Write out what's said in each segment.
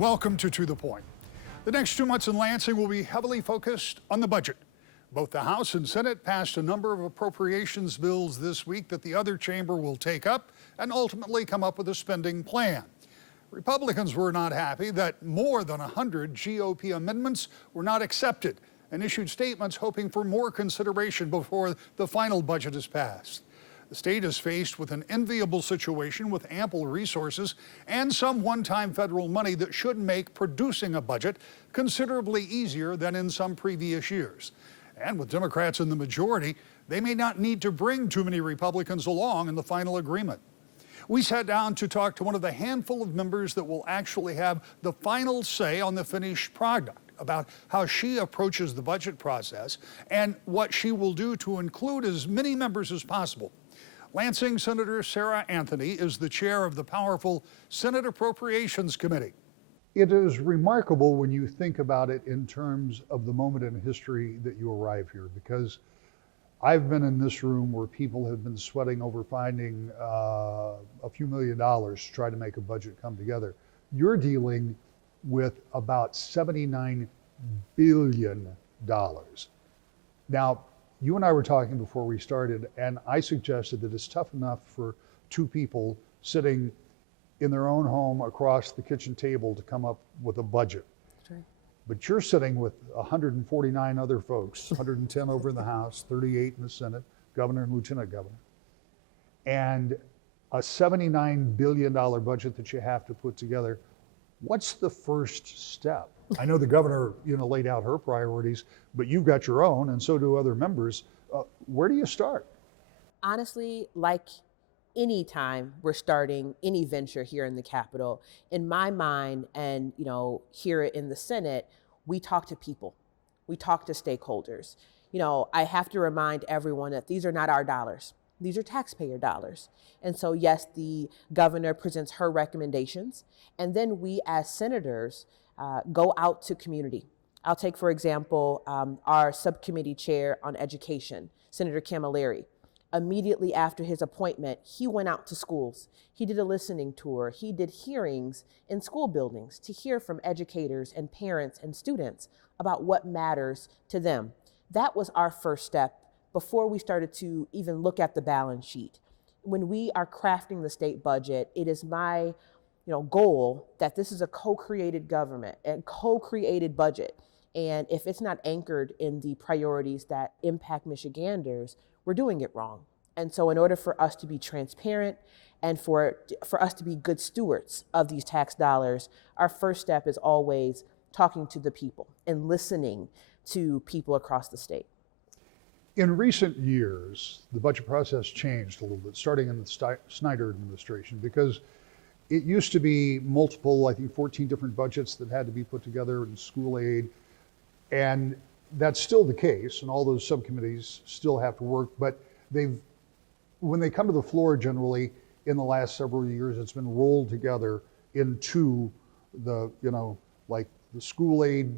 Welcome to the Point. The next 2 months in Lansing will be heavily focused on the budget. Both the House and Senate passed a number of appropriations bills this week that the other chamber will take up and ultimately come up with a spending plan. Republicans were not happy that more than 100 GOP amendments were not accepted and issued statements hoping for more consideration before the final budget is passed. The state is faced with an enviable situation with ample resources and some one-time federal money that should make producing a budget considerably easier than in some previous years. And with Democrats in the majority, they may not need to bring too many Republicans along in the final agreement. We sat down to talk to one of the handful of members that will actually have the final say on the finished product, about how she approaches the budget process and what she will do to include as many members as possible. Lansing Senator Sarah Anthony is the chair of the powerful Senate Appropriations Committee. It is remarkable when you think about it in terms of the moment in history that you arrive here, because I've been in this room where people have been sweating over finding a few $1 million to try to make a budget come together. You're dealing with about $79 billion. Now, you and I were talking before we started, and I suggested that it's tough enough for two people sitting in their own home across the kitchen table to come up with a budget. That's right. But you're sitting with 149 other folks, 110 over in the House, 38 in the Senate, governor and lieutenant governor, and a $79 billion budget that you have to put together. What's the first step? I know the governor, laid out her priorities, but you've got your own, and so do other members. Where do you start? Honestly, like any time we're starting any venture here in the Capitol, in my mind, and here in the Senate, we talk to people, we talk to stakeholders. I have to remind everyone that these are not our dollars. These are taxpayer dollars. And so, yes, the governor presents her recommendations, and then we as senators go out to community. I'll take, for example, our subcommittee chair on education, Senator Camilleri. Immediately after his appointment, he went out to schools. He did a listening tour. He did hearings in school buildings to hear from educators and parents and students about what matters to them. That was our first step before we started to even look at the balance sheet. When we are crafting the state budget, it is my goal that this is a co-created government and co-created budget. And if it's not anchored in the priorities that impact Michiganders, we're doing it wrong. And so in order for us to be transparent and for us to be good stewards of these tax dollars, our first step is always talking to the people and listening to people across the state. In recent years, the budget process changed a little bit, starting in the Snyder administration, because it used to be multiple, I think 14 different budgets that had to be put together in school aid. And that's still the case, and all those subcommittees still have to work, but when they come to the floor generally in the last several years, it's been rolled together into the, like the school aid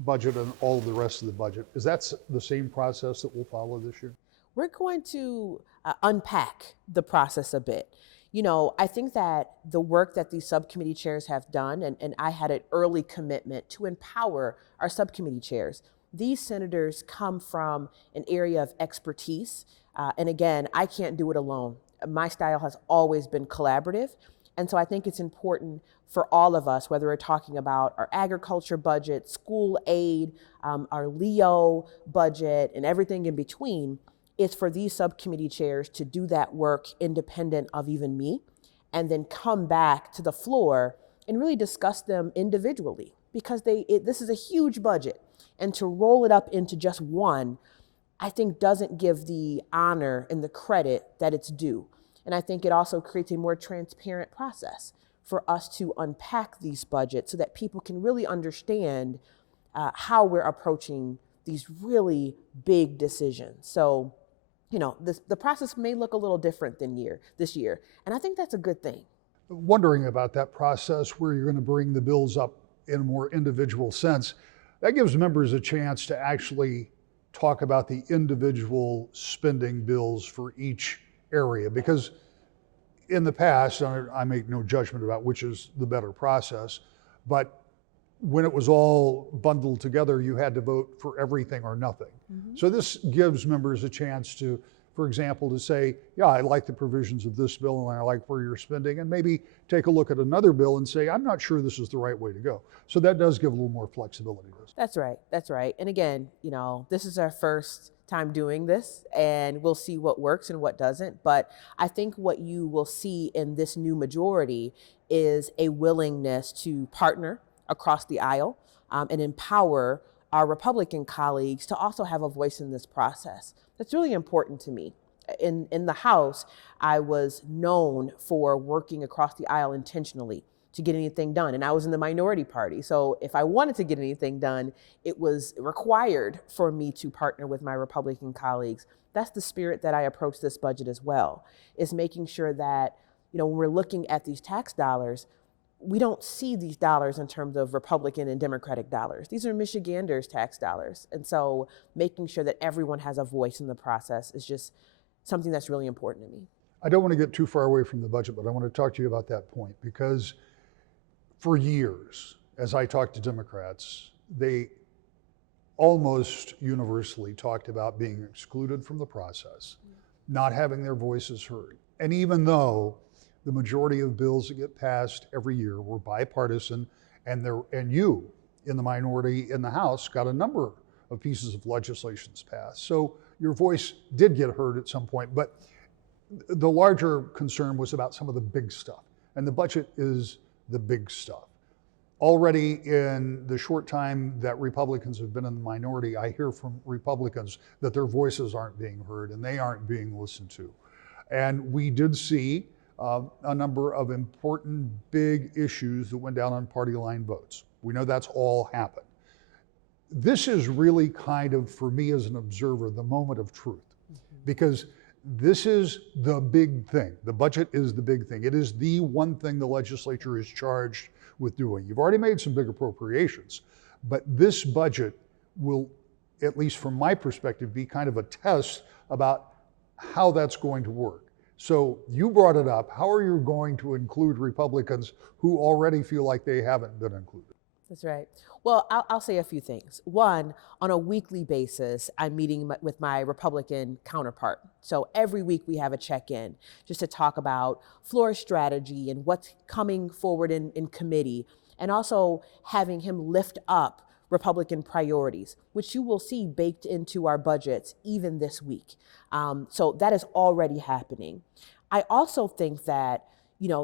budget and all of the rest of the budget. Is that the same process that we'll follow this year? We're going to unpack the process a bit. I think that the work that these subcommittee chairs have done, and I had an early commitment to empower our subcommittee chairs. These senators come from an area of expertise. And again, I can't do it alone. My style has always been collaborative. And so I think it's important for all of us, whether we're talking about our agriculture budget, school aid, our LEO budget, and everything in between, is for these subcommittee chairs to do that work independent of even me, and then come back to the floor and really discuss them individually, because this is a huge budget. And to roll it up into just one, I think doesn't give the honor and the credit that it's due. And I think it also creates a more transparent process for us to unpack these budgets so that people can really understand how we're approaching these really big decisions. So, the process may look a little different than this year, and I think that's a good thing. Wondering about that process where you're going to bring the bills up in a more individual sense. That gives members a chance to actually talk about the individual spending bills for each area, because in the past, I make no judgment about which is the better process, but when it was all bundled together, you had to vote for everything or nothing. So this gives members a chance to, for example, to say, yeah, I like the provisions of this bill and I like where you're spending, and maybe take a look at another bill and say, I'm not sure this is the right way to go. So that does give a little more flexibility. That's right. That's right. And again, this is our first time doing this, and we'll see what works and what doesn't. But I think what you will see in this new majority is a willingness to partner across the aisle and empower our Republican colleagues to also have a voice in this process. That's really important to me. In the House, I was known for working across the aisle intentionally to get anything done. And I was in the minority party. So if I wanted to get anything done, it was required for me to partner with my Republican colleagues. That's the spirit that I approach this budget as well, is making sure that, when we're looking at these tax dollars, we don't see these dollars in terms of Republican and Democratic dollars. These are Michiganders' tax dollars. And so making sure that everyone has a voice in the process is just something that's really important to me. I don't want to get too far away from the budget, but I want to talk to you about that point, because for years, as I talked to Democrats, they almost universally talked about being excluded from the process, not having their voices heard. And even though the majority of bills that get passed every year were bipartisan, and you in the minority in the House got a number of pieces of legislation passed. So your voice did get heard at some point, but the larger concern was about some of the big stuff, and the budget is the big stuff. Already in the short time that Republicans have been in the minority, I hear from Republicans that their voices aren't being heard and they aren't being listened to. And we did see a number of important big issues that went down on party line votes. We know that's all happened. This is really kind of, for me as an observer, the moment of truth, because this is the big thing. The budget is the big thing. It is the one thing the legislature is charged with doing. You've already made some big appropriations, but this budget will, at least from my perspective, be kind of a test about how that's going to work. So you brought it up. How are you going to include Republicans who already feel like they haven't been included? That's right. Well, I'll say a few things. One, on a weekly basis, I'm meeting with my Republican counterpart. So every week we have a check-in just to talk about floor strategy and what's coming forward in committee, and also having him lift up Republican priorities, which you will see baked into our budgets even this week. So that is already happening. I also think that,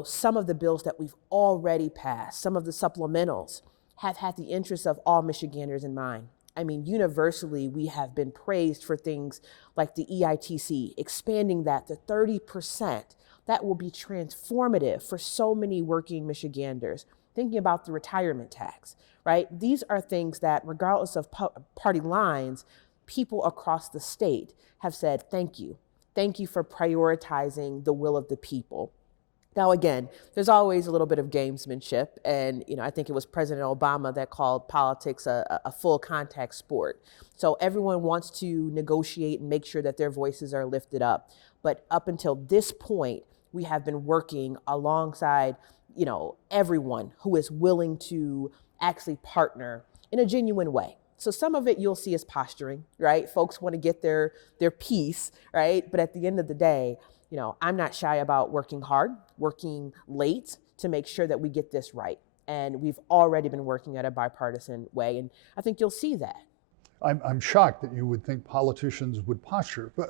some of the bills that we've already passed, some of the supplementals, have had the interests of all Michiganders in mind. I mean, universally, we have been praised for things like the EITC, expanding that to 30%. That will be transformative for so many working Michiganders. Thinking about the retirement tax, right? These are things that, regardless of party lines, people across the state have said, thank you. Thank you for prioritizing the will of the people. Now, again, there's always a little bit of gamesmanship, and I think it was President Obama that called politics a full contact sport. So everyone wants to negotiate and make sure that their voices are lifted up. But up until this point, we have been working alongside, everyone who is willing to actually partner in a genuine way. So some of it you'll see as posturing, right? Folks want to get their piece, right? But at the end of the day, I'm not shy about working hard, working late to make sure that we get this right. And we've already been working at a bipartisan way, and I think you'll see that. I'm shocked that you would think politicians would posture, but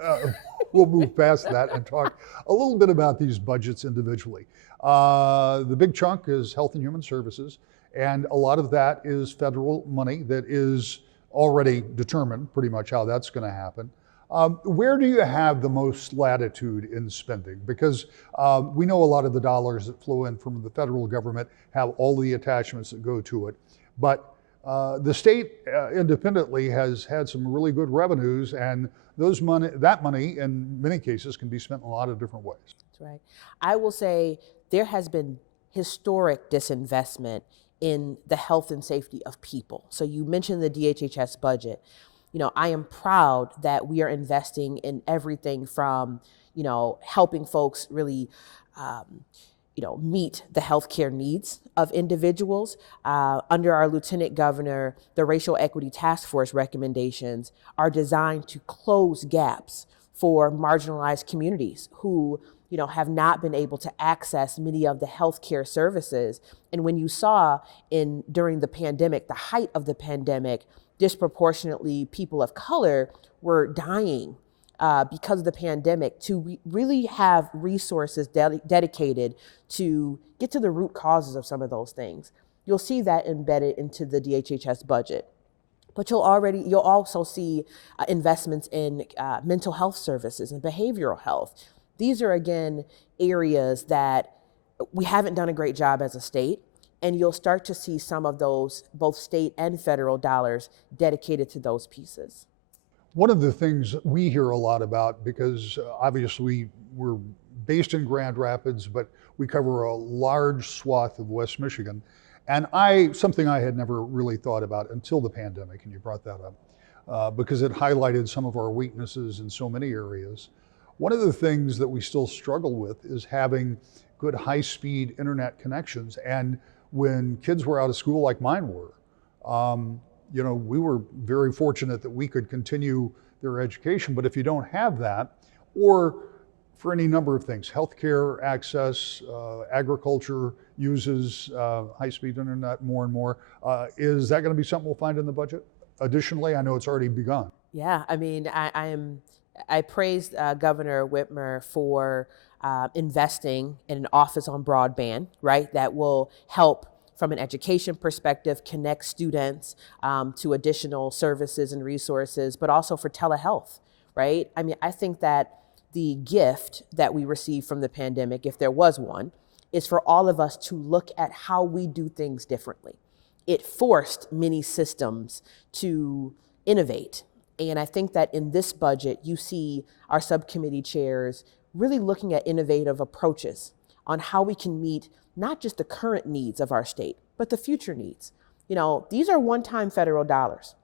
we'll move past that and talk a little bit about these budgets individually. The big chunk is Health and Human Services, and a lot of that is federal money that is already determined pretty much how that's going to happen. Where do you have the most latitude in spending? Because we know a lot of the dollars that flow in from the federal government have all the attachments that go to it. But the state independently has had some really good revenues, and that money in many cases can be spent in a lot of different ways. That's right. I will say there has been historic disinvestment in the health and safety of people. So you mentioned the DHHS budget. I am proud that we are investing in everything from, helping folks really meet the healthcare needs of individuals. Under our Lieutenant Governor, the Racial Equity Task Force recommendations are designed to close gaps for marginalized communities who have not been able to access many of the healthcare services. And when you saw during the pandemic, the height of the pandemic, disproportionately people of color were dying because of the pandemic, to really have resources dedicated to get to the root causes of some of those things. You'll see that embedded into the DHHS budget. But you'll also see investments in mental health services and behavioral health. These are, again, areas that we haven't done a great job as a state, and you'll start to see some of those, both state and federal dollars, dedicated to those pieces. One of the things we hear a lot about, because obviously we're based in Grand Rapids, but we cover a large swath of West Michigan, and something I had never really thought about until the pandemic, and you brought that up, because it highlighted some of our weaknesses in so many areas. One of the things that we still struggle with is having good high-speed internet connections. And when kids were out of school, like mine were, we were very fortunate that we could continue their education. But if you don't have that, or for any number of things, healthcare access, agriculture uses high-speed internet more and more, is that going to be something we'll find in the budget? Additionally, I know it's already begun. Yeah, I mean, I praised Governor Whitmer for investing in an office on broadband, right? That will help from an education perspective, connect students to additional services and resources, but also for telehealth, right? I mean, I think that the gift that we received from the pandemic, if there was one, is for all of us to look at how we do things differently. It forced many systems to innovate. And I think that in this budget, you see our subcommittee chairs really looking at innovative approaches on how we can meet not just the current needs of our state, but the future needs. These are one-time federal dollars,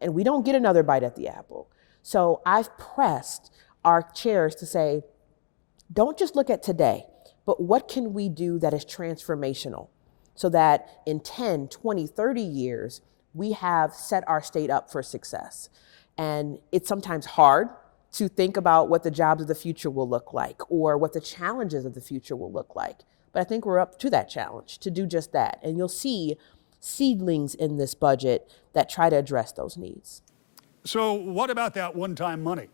and we don't get another bite at the apple. So I've pressed our chairs to say, don't just look at today, but what can we do that is transformational so that in 10, 20, 30 years, we have set our state up for success. And it's sometimes hard to think about what the jobs of the future will look like or what the challenges of the future will look like. But I think we're up to that challenge to do just that. And you'll see seedlings in this budget that try to address those needs. So what about that one-time money?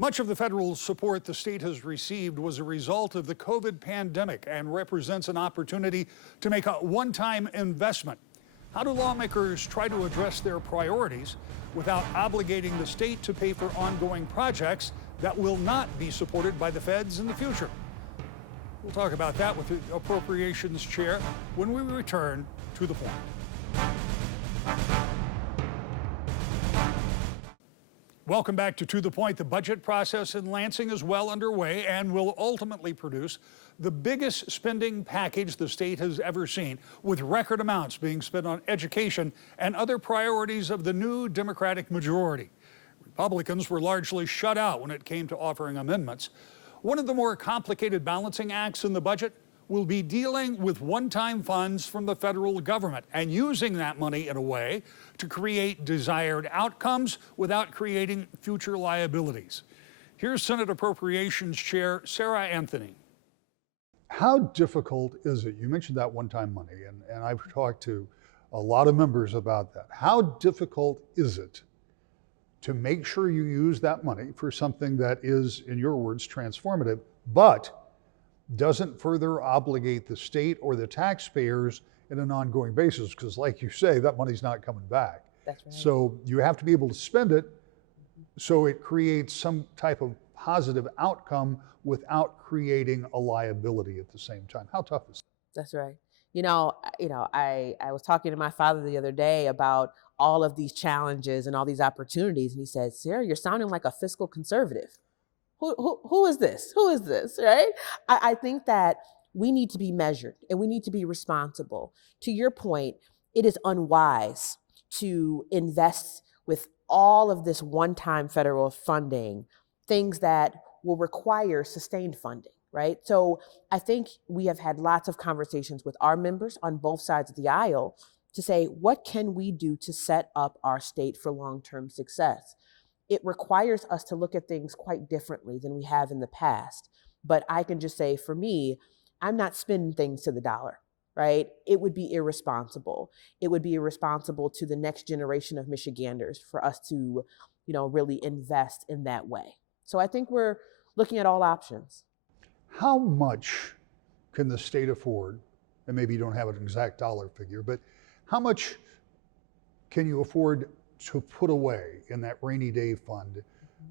Much of the federal support the state has received was a result of the COVID pandemic and represents an opportunity to make a one-time investment. How do lawmakers try to address their priorities without obligating the state to pay for ongoing projects that will not be supported by the feds in the future? We'll talk about that with the Appropriations Chair when we return to The Point. Welcome back to The Point. The budget process in Lansing is well underway and will ultimately produce the biggest spending package the state has ever seen, with record amounts being spent on education and other priorities of the new Democratic majority. Republicans were largely shut out when it came to offering amendments. One of the more complicated balancing acts in the budget will be dealing with one-time funds from the federal government and using that money in a way to create desired outcomes without creating future liabilities. Here's Senate Appropriations Chair Sarah Anthony. How difficult is it? You mentioned that one-time money, and I've talked to a lot of members about that. How difficult is it to make sure you use that money for something that is, in your words, transformative, but doesn't further obligate the state or the taxpayers in an ongoing basis? Because like you say, that money's not coming back. That's right. So you have to be able to spend it so it creates some type of positive outcome without creating a liability at the same time. How tough is that? That's right. I was talking to my father the other day about all of these challenges and all these opportunities, and he said, "Sarah, you're sounding like a fiscal conservative. Who is this? Who is this?" Right? I think that we need to be measured and we need to be responsible. To your point, it is unwise to invest with all of this one-time federal funding, things that will require sustained funding, right? So I think we have had lots of conversations with our members on both sides of the aisle to say, what can we do to set up our state for long-term success? It requires us to look at things quite differently than we have in the past. But I can just say, for me, I'm not spending things to the dollar, right? It would be irresponsible. It would be irresponsible to the next generation of Michiganders for us to, really invest in that way. So I think we're looking at all options. How much can the state afford? And maybe you don't have an exact dollar figure, but how much can you afford to put away in that rainy day fund?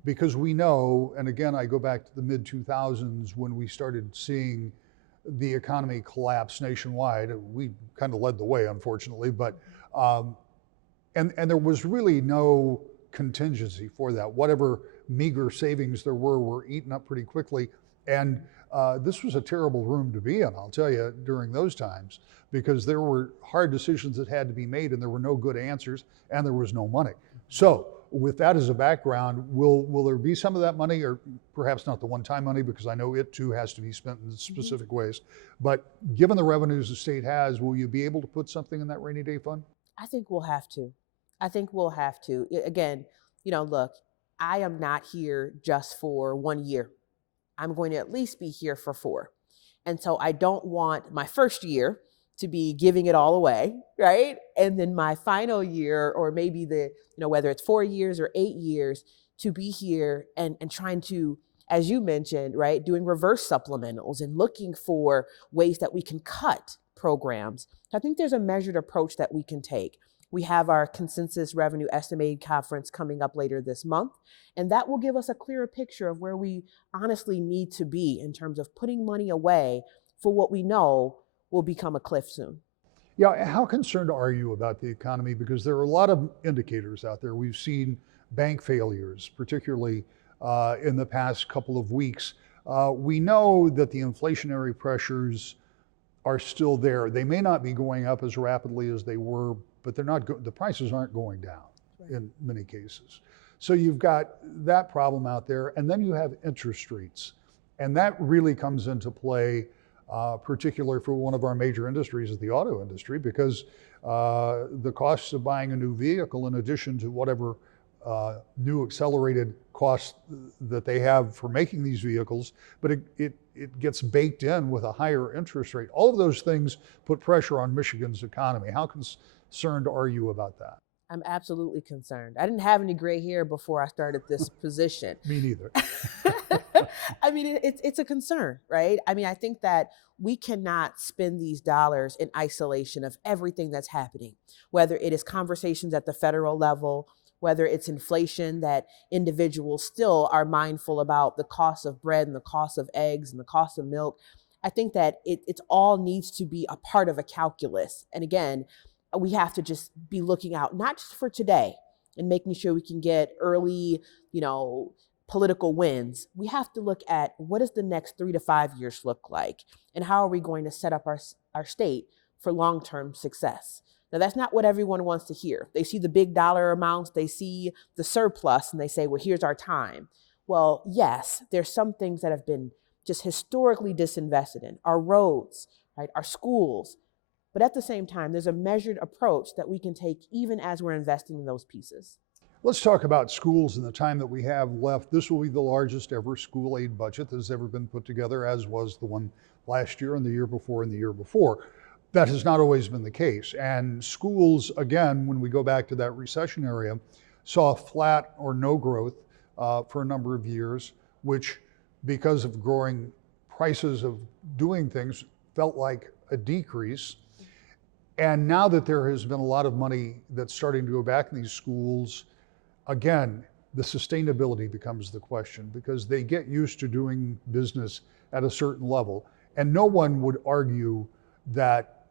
Because we know, and again, I go back to the mid 2000s when we started seeing the economy collapse nationwide. We kind of led the way, unfortunately, but and there was really no contingency for that. Whatever meager savings there were eaten up pretty quickly. And this was a terrible room to be in, I'll tell you, during those times, because there were hard decisions that had to be made and there were no good answers and there was no money. So with that as a background, will there be some of that money, or perhaps not the one-time money, because I know it too has to be spent in specific ways, but given the revenues the state has, will you be able to put something in that rainy day fund? I think we'll have to. I think we'll have to. Again, look, I am not here just for 1 year. I'm going to at least be here for 4. And so I don't want my first year to be giving it all away, right? And then my final year, or maybe whether it's 4 years or 8 years, to be here and trying to, as you mentioned, right, doing reverse supplementals and looking for ways that we can cut programs. I think there's a measured approach that we can take. We have our consensus revenue estimating conference coming up later this month, and that will give us a clearer picture of where we honestly need to be in terms of putting money away for what we know will become a cliff soon. Yeah, how concerned are you about the economy? Because there are a lot of indicators out there. We've seen bank failures, particularly in the past couple of weeks. We know that the inflationary pressures are still there. They may not be going up as rapidly as they were, but they're not. The prices aren't going down in many cases. So you've got that problem out there, and then you have interest rates, and that really comes into play, particularly for one of our major industries, is the auto industry, because the costs of buying a new vehicle, in addition to whatever new accelerated costs that they have for making these vehicles, but it gets baked in with a higher interest rate. All of those things put pressure on Michigan's economy. How concerned are you about that? I'm absolutely concerned. I didn't have any gray hair before I started this position. Me neither. I mean, it's a concern, right? I mean, I think that we cannot spend these dollars in isolation of everything that's happening, whether it is conversations at the federal level, whether it's inflation, that individuals still are mindful about the cost of bread and the cost of eggs and the cost of milk. I think that it's all needs to be a part of a calculus. And again, we have to just be looking out, not just for today and making sure we can get early, political wins. We have to look at what does the next 3 to 5 years look like, and how are we going to set up our state for long-term success. Now, that's not what everyone wants to hear. They see the big dollar amounts, they see the surplus, and they say, well, here's our time. Well, yes, there's some things that have been just historically disinvested in, our roads, right, our schools. But at the same time, there's a measured approach that we can take even as we're investing in those pieces. Let's talk about schools in the time that we have left. This will be the largest ever school aid budget that has ever been put together, as was the one last year and the year before and the year before. That has not always been the case. And schools, again, when we go back to that recession area, saw flat or no growth for a number of years, which, because of growing prices of doing things, felt like a decrease. And now that there has been a lot of money that's starting to go back in these schools, again, the sustainability becomes the question, because they get used to doing business at a certain level. And no one would argue that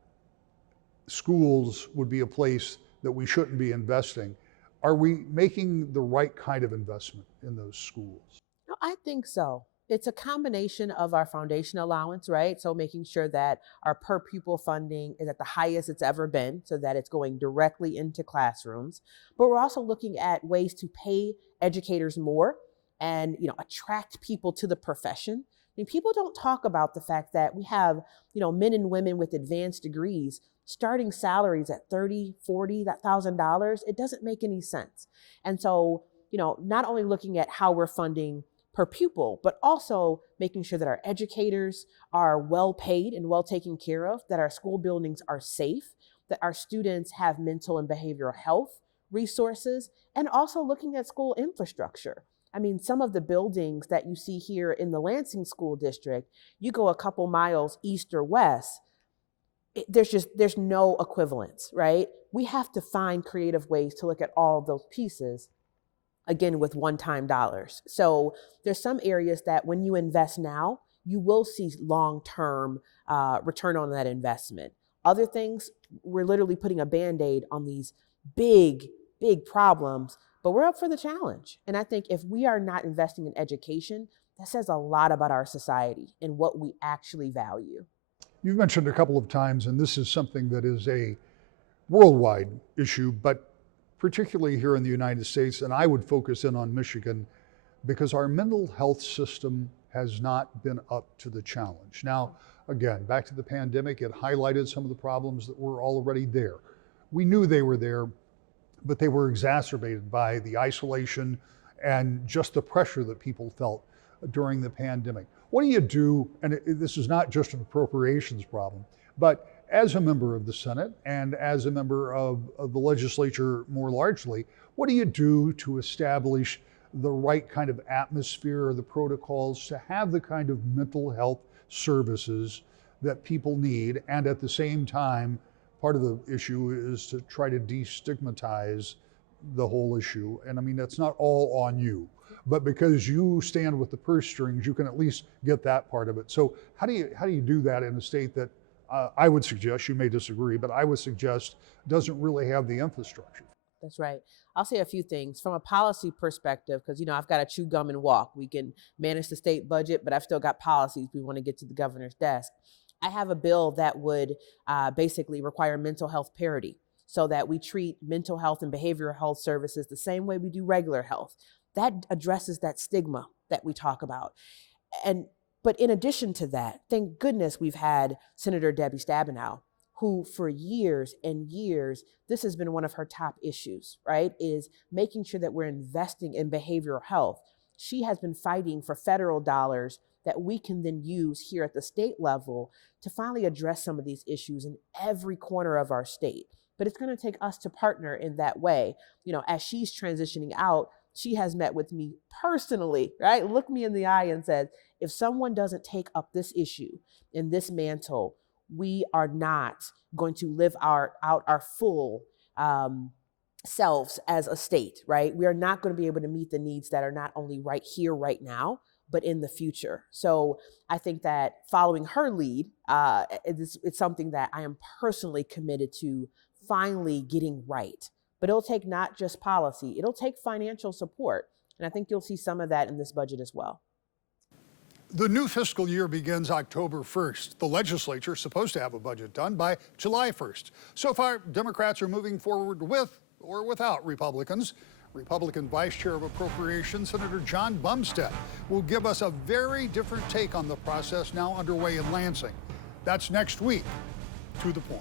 schools would be a place that we shouldn't be investing. Are we making the right kind of investment in those schools? No, I think so. It's a combination of our foundation allowance, right? So making sure that our per pupil funding is at the highest it's ever been, so that it's going directly into classrooms. But we're also looking at ways to pay educators more and attract people to the profession mean, people don't talk about the fact that we have, men and women with advanced degrees starting salaries at $30, $40,000. It doesn't make any sense. And so, not only looking at how we're funding per pupil, but also making sure that our educators are well paid and well taken care of, that our school buildings are safe, that our students have mental and behavioral health resources, and also looking at school infrastructure. I mean, some of the buildings that you see here in the Lansing School District, you go a couple miles east or west, there's no equivalence, right? We have to find creative ways to look at all of those pieces, again, with one-time dollars. So there's some areas that when you invest now, you will see long-term return on that investment. Other things, we're literally putting a Band-Aid on these big, big problems, but we're up for the challenge. And I think if we are not investing in education, that says a lot about our society and what we actually value. You've mentioned a couple of times, and this is something that is a worldwide issue, but particularly here in the United States, and I would focus in on Michigan, because our mental health system has not been up to the challenge. Now, again, back to the pandemic, it highlighted some of the problems that were already there. We knew they were there, but they were exacerbated by the isolation and just the pressure that people felt during the pandemic. What do you do, and this is not just an appropriations problem, but as a member of the Senate and as a member of the legislature more largely, what do you do to establish the right kind of atmosphere or the protocols to have the kind of mental health services that people need, and at the same time, part of the issue is to try to destigmatize the whole issue. And I mean, that's not all on you, but because you stand with the purse strings, you can at least get that part of it. So how do you do that in a state that I would suggest, you may disagree, but I would suggest doesn't really have the infrastructure? That's right. I'll say a few things from a policy perspective, because, I've got to chew gum and walk. We can manage the state budget, but I've still got policies we want to get to the governor's desk. I have a bill that would basically require mental health parity so that we treat mental health and behavioral health services the same way we do regular health. That addresses that stigma that we talk about. But in addition to that, thank goodness we've had Senator Debbie Stabenow, who for years and years, this has been one of her top issues, right? Is making sure that we're investing in behavioral health. She has been fighting for federal dollars that we can then use here at the state level to finally address some of these issues in every corner of our state. But it's going to take us to partner in that way. As she's transitioning out, she has met with me personally, right? Looked me in the eye and said, if someone doesn't take up this issue and this mantle, we are not going to live out our full selves as a state, right? We are not going to be able to meet the needs that are not only right here, right now, but in the future. So I think that following her lead, it's something that I am personally committed to finally getting right. But it'll take not just policy, it'll take financial support. And I think you'll see some of that in this budget as well. The new fiscal year begins October 1st. The legislature is supposed to have a budget done by July 1st. So far, Democrats are moving forward with or without Republicans. Republican Vice Chair of Appropriations, Senator John Bumstead, will give us a very different take on the process now underway in Lansing. That's next week. To the point.